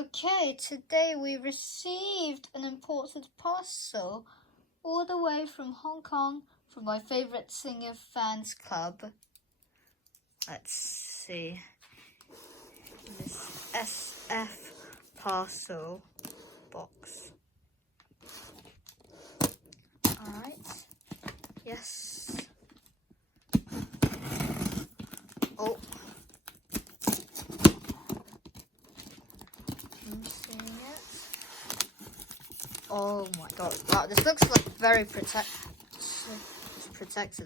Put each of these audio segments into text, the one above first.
Okay, today we received an important parcel all the way from Hong Kong from my favorite singer fans club. Let's see. This SF parcel box. Alright. Yes. Oh. I'm seeing it. Oh my god. Wow, this looks like very protected,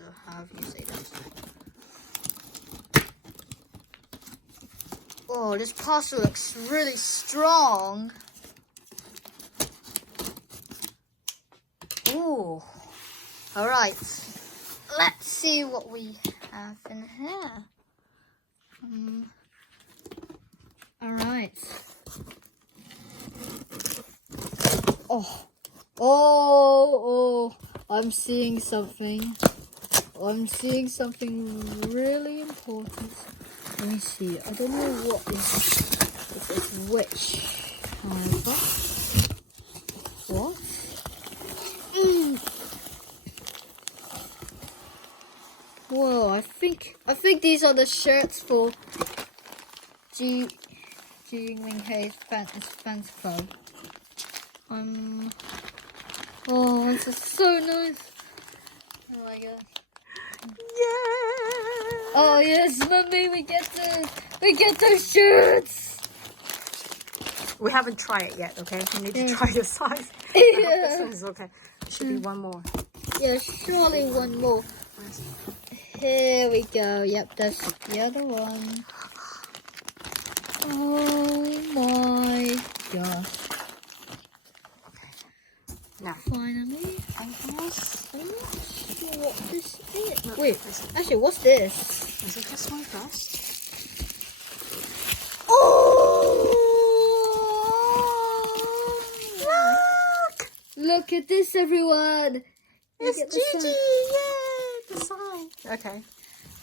or however you say that. Oh, this parcel looks really strong. Ooh. Alright. Let's see what we have in here. Alright. Oh, I'm seeing something. I'm seeing something really important. Let me see. I don't know what if it's which. However. What? Whoa, I think these are the shirts for Gigi Yiminghay Fansclub. Oh, this is so nice. Oh my god. Yeah. Oh yes, mummy, we get those shirts. We haven't tried it yet, okay? We need to try the size. Yeah. This one is okay. There should be one more. Yeah, surely one more. Here we go. Yep, that's the other one. Oh my gosh. Now, Finally. I guess. I'm not sure what this is. Wait, actually, what's this? Is it this one first? Oh! Look at this, everyone. It's Gigi! Yay! The sign. Okay.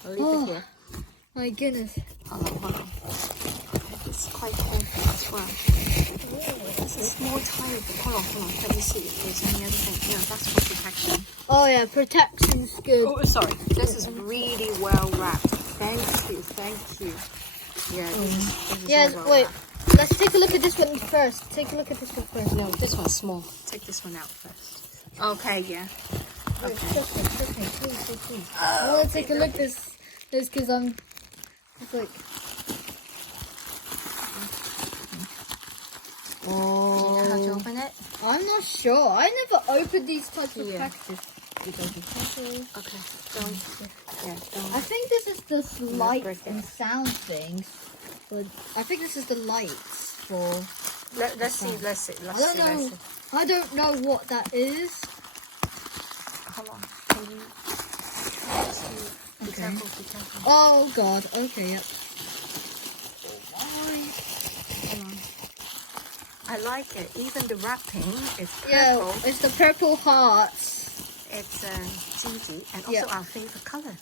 I'll leave it here. My goodness. Hold on. It's quite heavy as well. This is more tight. Hold on. Let me see if there's any other thing. Yeah, that's for protection. Oh yeah, protection's good. Oh, sorry. This is really well wrapped. Thank you. Yeah, this is Yes, well wait. wrapped. Let's take a look at this one first. Take a look at this one first. No, this one's small. Take this one out first. Okay, yeah. Wait, trust me, please. I want to take a look at this because it's like... Do you know how to open it? I'm not sure. I never opened these types of packages. Okay, don't. I think this is the light and sound things. But I think this is the lights for... Let's see. I don't know what that is. Hold on. Can you be careful? Oh god. Okay. Yep. Hold on. I like it. Even the wrapping is purple. Yeah, it's the purple hearts. It's Gigi, and also our favorite color.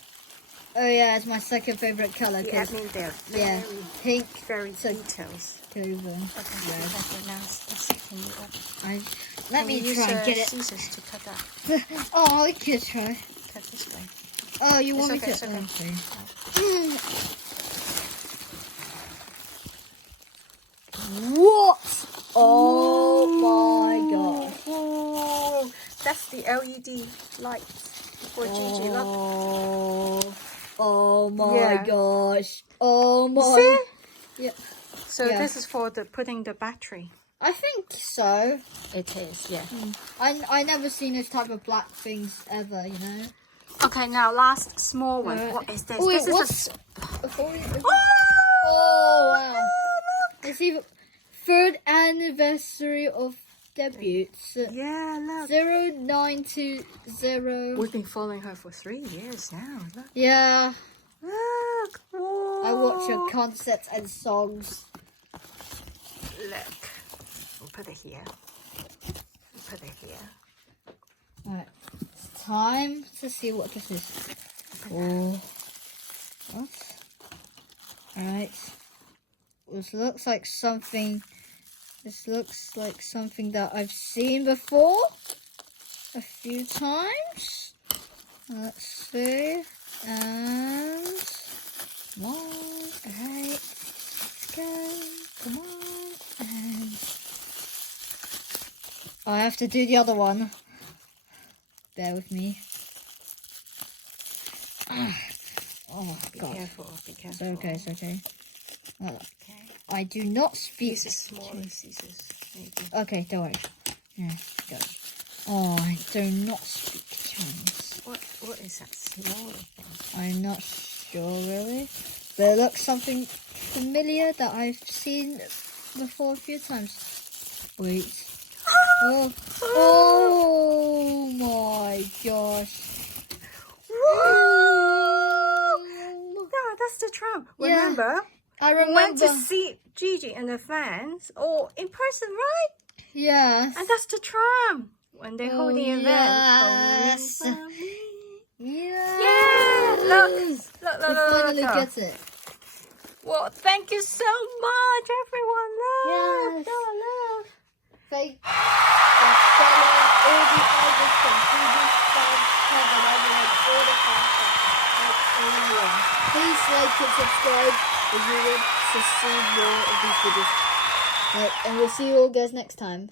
Oh yeah, it's my second favorite color. Yeah, I mean they're very pink. Very details. Okay, now can you open? Let me try and get it. Scissors to cut that. Oh, I can try. Cut this way. Oh, you want me to? It's okay. What? Oh my gosh. Oh, that's the LED light for Gigi. Look. Oh my gosh. Oh my. See? Yeah. So this is for putting the battery. I think so. It is, yeah. I never seen this type of black things ever, you know. Okay, now last small one. What is this? Oh, wait, this is Oh wow. It's even third anniversary of debuts. Yeah, look. 0920. We've been following her for 3 years now. Look. Yeah. Look. Whoa. I watch her concerts and songs. Look. We'll put it here. Alright. It's time to see what this is. Oh. What? Alright. This looks like something This looks like something that I've seen before a few times. Let's see. And come on, alright. Let's go. Come on. And I have to do the other one. Bear with me. Oh God. Be careful. It's okay, it's okay. Okay. I do not speak. Use smaller scissors, maybe. Okay, don't worry. Yeah, go. Oh, I do not speak Chinese. What is that smaller thing? I'm not sure really. But it looks something familiar that I've seen before a few times. Wait. Oh, oh my gosh. No, that's the tram. Yeah, Remember? I remember. We went to see Gigi and the fans all in person, right? Yes. And that's the tram. When they hold the event. Yes. Only for me. Yeah. Yeah. Look. We finally get it. Well, thank you so much, everyone. Love. Yes. Love. Thank for selling all the items from Gigi Fansclub and everyone, all the fans like everyone. Please like and subscribe if you want to see more of these videos. Right, and we'll see you all guys next time.